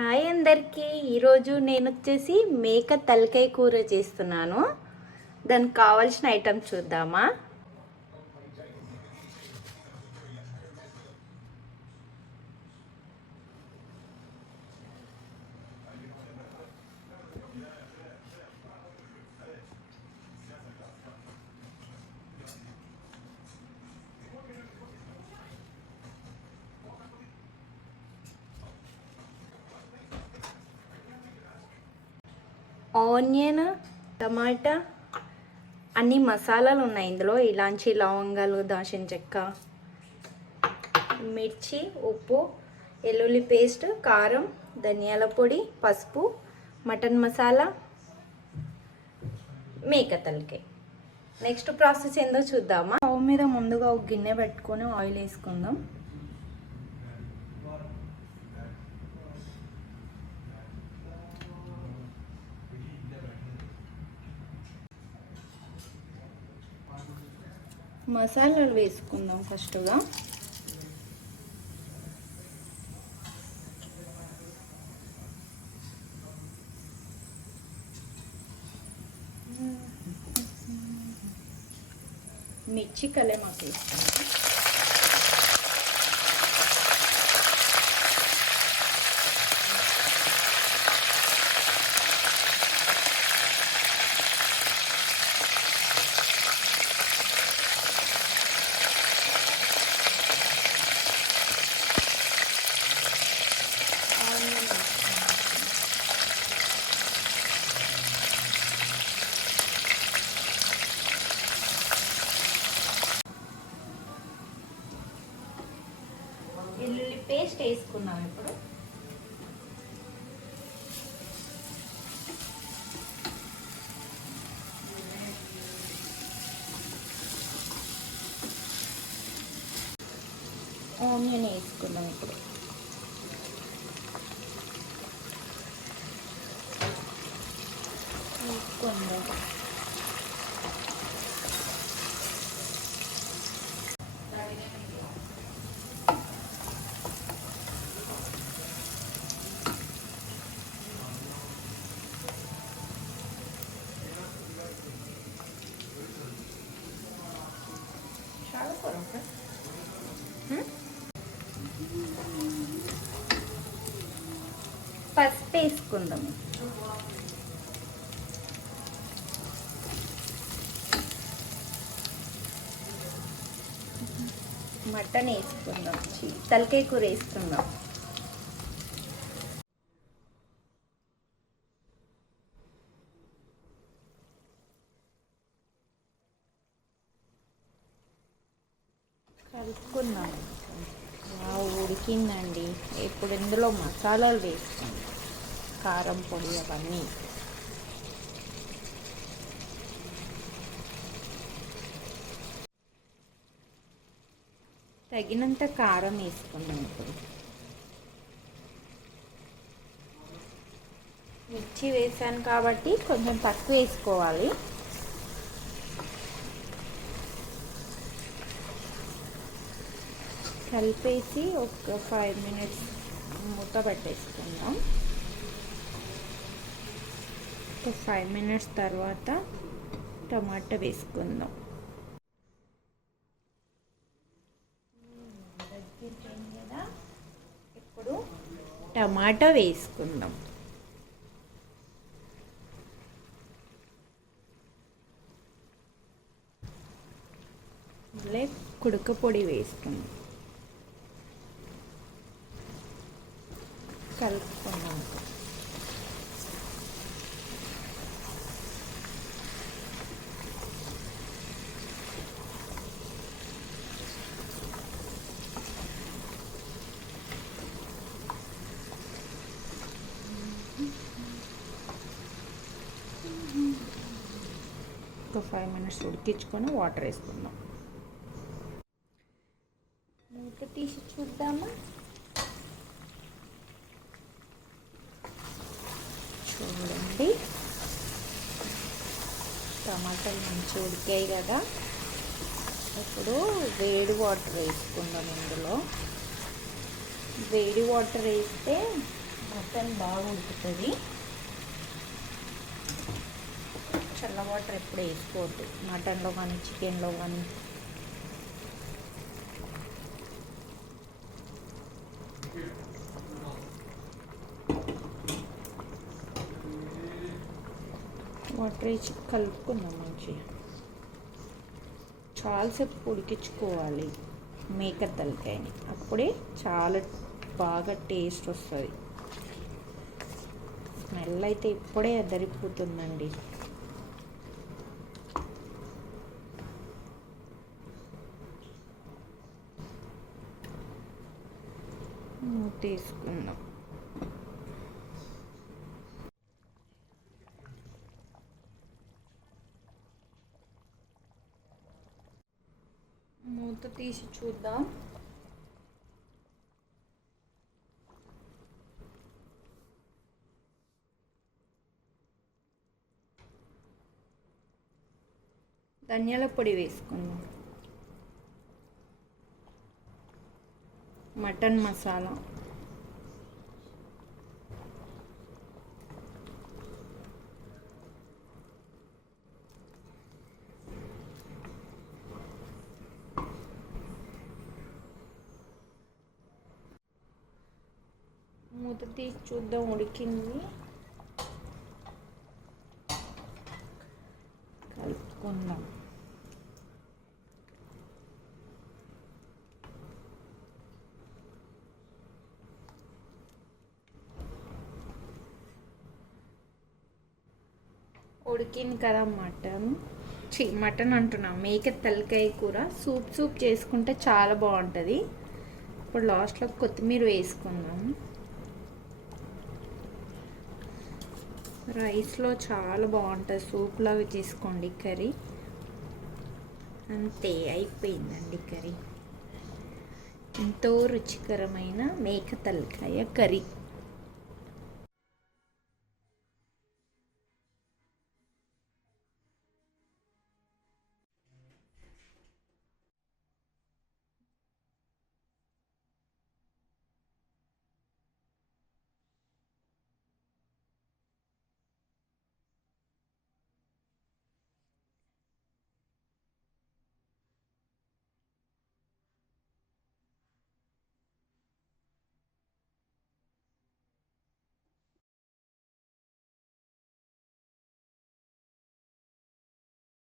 Hi అందరికీ. ఈరోజు నేను వచ్చేసి మేక తలకాయ కూర చేస్తున్నాను. దానికి కావాల్సిన ఐటమ్ చూద్దామా? ఆనియన్ టమాటా అన్ని మసాలాలు ఉన్నాయి ఇందులో ఇలాంచి లవంగాలు దాచిన చెక్క మిర్చి ఉప్పు వెల్లుల్లి పేస్ట్ కారం ధనియాల పొడి పసుపు మటన్ మసాలా మేక తలకాయ నెక్స్ట్ ప్రాసెస్ ఏందో చూద్దామా? స్టవ్ మీద ముందుగా ఒక గిన్నె పెట్టుకొని ఆయిల్ వేసుకుందాం. మసాలాలు వేసుకుందాం ఫస్ట్గా. మిర్చి కలేమాకు వేసుకుందాం వెల్లుల్లి పేస్ట్ వేసుకున్నాం ఇప్పుడు. ఆనియన్ వేసుకున్నాం ఇప్పుడు వేసుకుందాం చాలా కొరక పసుపు వేసుకుందాము మటన్ వేసుకుందాం. తలకాయ కూర వేసుకుందాం. కలుపుకున్నాం బాగా ఉడికిందండి. ఇప్పుడు ఇందులో మసాలాలు వేసుకుందాం. కారం పొడి అవన్నీ. తగినంత కారం వేసుకున్నాం ఇప్పుడు. మిర్చి వేసాను కాబట్టి కొంచెం తక్కువ వేసుకోవాలి. కలిపేసి ఒక ఫైవ్ మినిట్స్ మూత పెట్టేసుకుందాం. ఒక ఫైవ్ మినిట్స్ తర్వాత టమాటా వేసుకుందాం. కదా ఇప్పుడు టమాటా వేసుకుందాం. లే కుడుక పొడి వేసుకుందాం. కలుపుకున్నాం ఒక ఫైవ్ మినిట్స్ ఉడికించుకొని వాటర్ వేసుకుందాం. మూత తీసి చూద్దామా? చూడండి. టమాటాలు మంచిగా ఉడికాయి కదా. ఇప్పుడు వేడి వాటర్ వేసుకుందాం ఇందులో. వేడి వాటర్ వేస్తే మటన్ బాగా ఉడుకుతుంది. చల్ల వాటర్ ఎప్పుడు వేసుకోవద్దు. మటన్లో కానీ చికెన్లో కానీ. వాటర్ వేసి కలుపుకుందాం మంచిగా. చాలాసేపు ఉడికించుకోవాలి మేక తలకాయని. అప్పుడే చాలా బాగా టేస్ట్ వస్తుంది. స్మెల్ అయితే ఇప్పుడే అదరిపోతుందండి. తీసుకుందాం. మూత తీసి చూద్దాం. ధనియాల పొడి వేసుకుందాం. మటన్ మసాలా. మూత తీసి చూద్దాం ఉడికింది. కలుపుకుందాం. ఉడికింది కదా మటన్? చి మటన్ అంటున్నా. మేక తలకాయ కూర. సూప్ సూప్ చేసుకుంటే చాలా బాగుంటుంది. ఇప్పుడు లాస్ట్లో కొత్తిమీర వేసుకుందాం. రైస్లో చాలా బాగుంటుంది. సూప్ లాగా చేసుకోండి కర్రీ. అంతే అయిపోయిందండి కర్రీ. ఎంతో రుచికరమైన మేక తలకాయ కర్రీ.